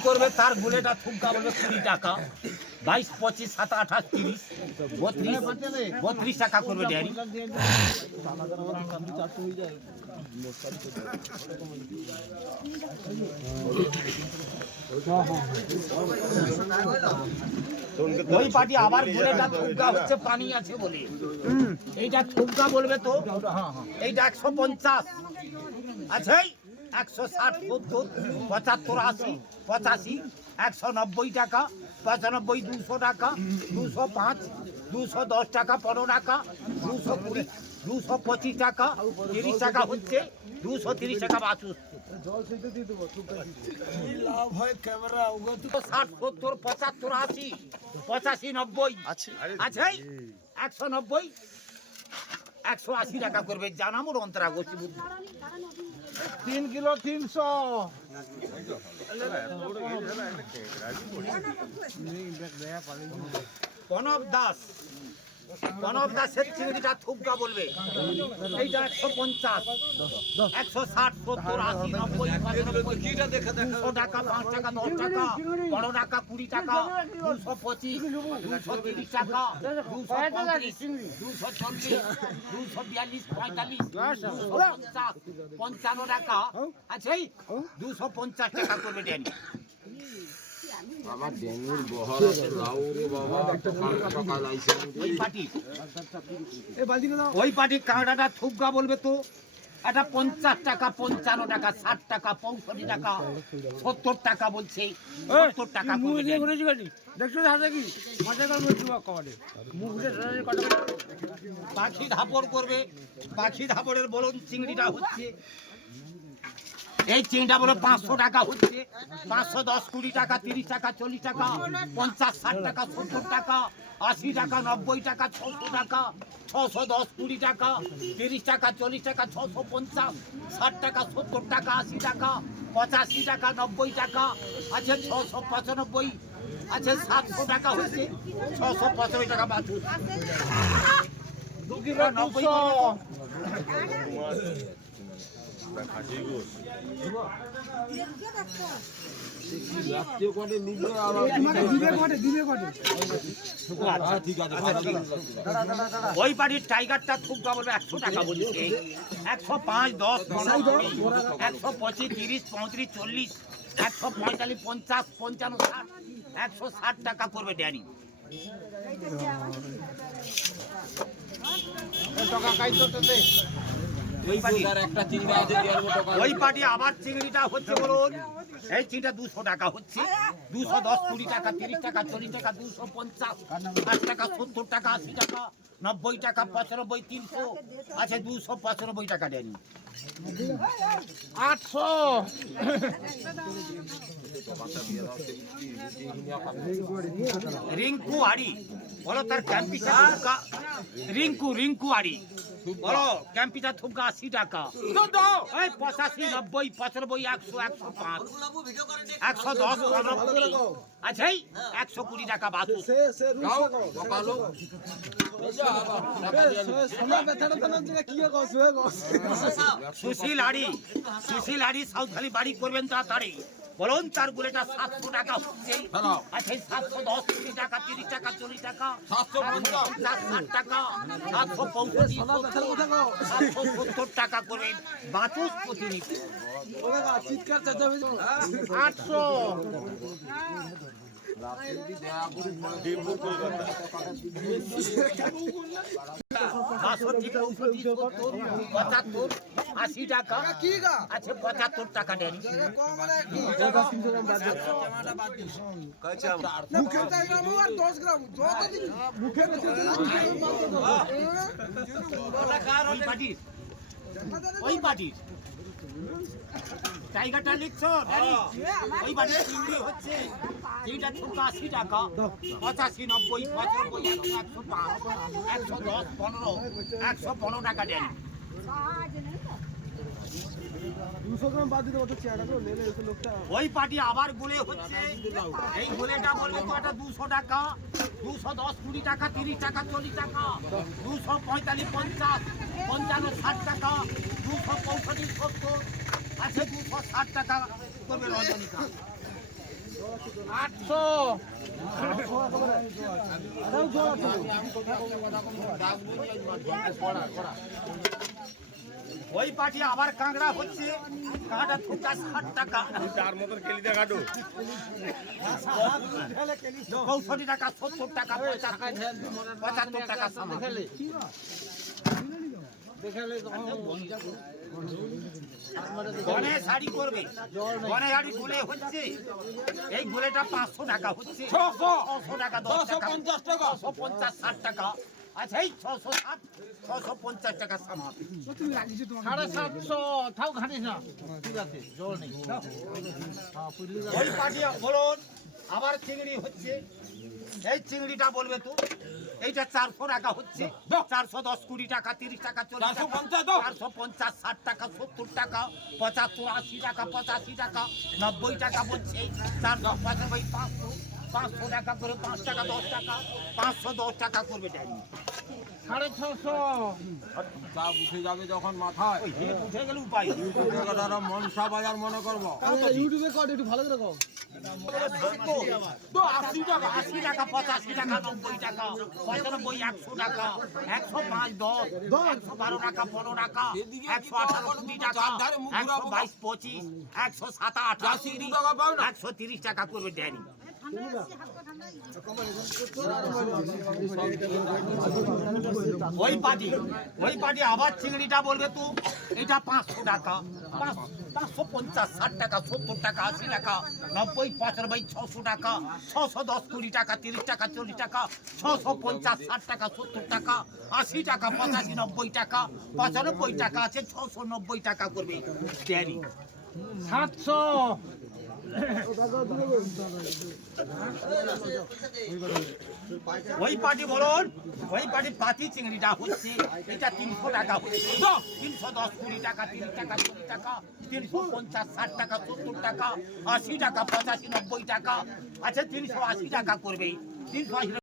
করবে তার গুলেটা থুমকা বলবে 20 টাকা, 22, 25, 27, 28, 30, 32 টাকা করবে ডেয়ারি। ওই পার্টি আবার গুলেটা থুমকা হচ্ছে পানি আছে বলে, এইটা থুমকা বলবে তো, এইটা 150 আছে, 160, 70, 75, 80, 85, 190 টাকা, 95, 200 টাকা, 205, 210 টাকা, 15 টাকা, 220, 225 টাকা, 30 টাকা হচ্ছে, 230 টাকা বাচুস। 60, 70, 75, 80, 85, 90 আছে, 190, 180 টাকা করবে। জানামোর অন্তরা গোষ্ঠী বুদ্ধি 3 কিলো 300। কনক দাসের চিংড়িটা থুপকা বলবে, এইটা 150, 160, 70, 80, 90, 200 টাকা, 5 টাকা, 10 টাকা, 15 টাকা, 20 টাকা, 225, 230 টাকা, 235, 240, 242, 45, 250, 55 টাকা আছে, 250 টাকা করবে ডেনি। আমার ডেঙ্গুর বহর আছে রাউরে বাবা সকাল আইছে ওই পার্টি কাঁকড়াটা থুপকা বলবে তো, এটা 50 টাকা, 55 টাকা, 60 টাকা, 65 টাকা, 70 টাকা বলছে, 70 টাকা করবে ডেনি। পাখি ধাপড় করবে, পাখি ধাপড়ের বলুন চিংড়িটা হচ্ছে, এই চিংড়িটা বলো 500 টাকা হচ্ছে, 510, 20 টাকা, 30 টাকা, 40 টাকা, 50, 60 টাকা, 70 টাকা, 80 টাকা, 90 টাকা, 600 টাকা, 610, 20 টাকা, 30 টাকা, 40 টাকা, 650, 60 টাকা, 70 টাকা, 80 টাকা, 85 টাকা, 90 টাকা আছে, 695 আছে, 700 টাকা হচ্ছে, 695 টাকা বাছুর। 2 কিলো 200। ওই বাড়ির টাইগারটা থুপকা বলবে 100 টাকা বলছে, 105, 10, 15, 125, 30, 35, 40, 145, 50, 55, 60, 160 টাকা করবে ড্যানি। ওই পার্টি আবার চিংড়িটা হচ্ছে বলুন, এই চিংড়িটা 200 টাকা হচ্ছে, 210, 20 টাকা, 30 টাকা, 40 টাকা, 250, 60 টাকা, 70 টাকা, 80 টাকা, 90 টাকা, 95, 300 আছে, 295 টাকা ডেনি। 800। রিঙ্কু আড়ি বলো তার ক্যাম্পিটা থুপকা, রিঙ্কু আড়ি বলো ক্যাম্পিটা থুপকা 80 টাকা, 85, 90, 95, 100, 105, 110, 15, আছে 120 টাকা বাছুর। সুশীল আড়ি সাউথালি বাড়ি করবেন তাড়াতাড়ি বলুন, তার গুলেটা 700 টাকা হচ্ছে, আছে 710, 20 টাকা, 30 টাকা, 40 টাকা, 750, 60 টাকা, 765, 770 টাকা করবেন বাছুর প্রতিনিধি। 800। আশি টাকা আছে, 75 টাকা ডেনি। ওই পার্টির টাইগারটা লিখছো, ওই বাড়ির চিংড়ি হচ্ছে, চিংড়িটা থুপকা 80 টাকা, 85, 90, 95, 105, 110, 15, 115 টাকা ডেনি। 200 গ্রাম বাদ দিতে ওটা চেয়ারটা তো নেলে এসে লোকটা। ওই পার্টি আবার গুলে হচ্ছে, এই গুলেটা বলবে তো এটা 200 টাকা, 210, 20 টাকা, 30 টাকা, 40 টাকা, 245, 50, 55, 60 টাকা, 265, 70 আছে, 260 টাকা করবে রজনীকান্ত। 800 এটাও জোর আছে ওই পাটি আবার কাঁকড়া হচ্ছে কাঁকড়া থুকা 60 টাকা তার মতন কেলিটা কাটো 65 টাকা 70 টাকা 75 টাকা সামান গনে শাড়ি করবে গনে শাড়ি গুলে হচ্ছে এই গুলেটা 500 টাকা হচ্ছে 600 টাকা 10 টাকা 50 টাকা 650 60 টাকা আচ্ছা এই 660 650 টাকা সামান 750 তাও ঘাটিস না ঠিক আছে জল নেই ওই পাটিয়া বলুন আবার চিংড়ি হচ্ছে এই চিংড়িটা বলবে তো এইটা 400 টাকা হচ্ছে 410 20 টাকা 30 টাকা 40 টাকা 450 60 টাকা 70 টাকা 75 80 টাকা 85 টাকা 90 টাকা বলছে 450 500 টাকা করে 5 টাকা 10 টাকা 510 টাকা করবে ডাইনি 650 চাপ উঠে যাবে যখন মাথায় ওই হিট উঠে গেলে উপায় নেই। টাকাটা মনসা বাজার মনে করবো ইউটিউবে কর একটু ভালো করে কর তো 80 টাকা 85 টাকা 90 টাকা 95 100 টাকা 105 10 112 টাকা 15 টাকা 118 20 টাকা 122 25 107 88 130 টাকা করবে ড্যানি ওই পাটি আবার চিংড়িটা বলবে তো এটা 500 টাকা 550 60 টাকা 70 টাকা 80 টাকা 90 95 600 টাকা 610 20 টাকা 30 টাকা 40 টাকা 650 60 টাকা 70 টাকা 80 টাকা 85 90 টাকা 95 টাকা আছে 690 টাকা করবে ড্যানি 700 ওই পাটি বলুন ওই পাটি পাতি চিংড়িটা হচ্ছে এটা 300 টাকা হচ্ছে 310 20 টাকা 30 টাকা 40 টাকা 350 60 টাকা 70 টাকা 80 টাকা 85 90 টাকা আচ্ছা 380 টাকা করবে 380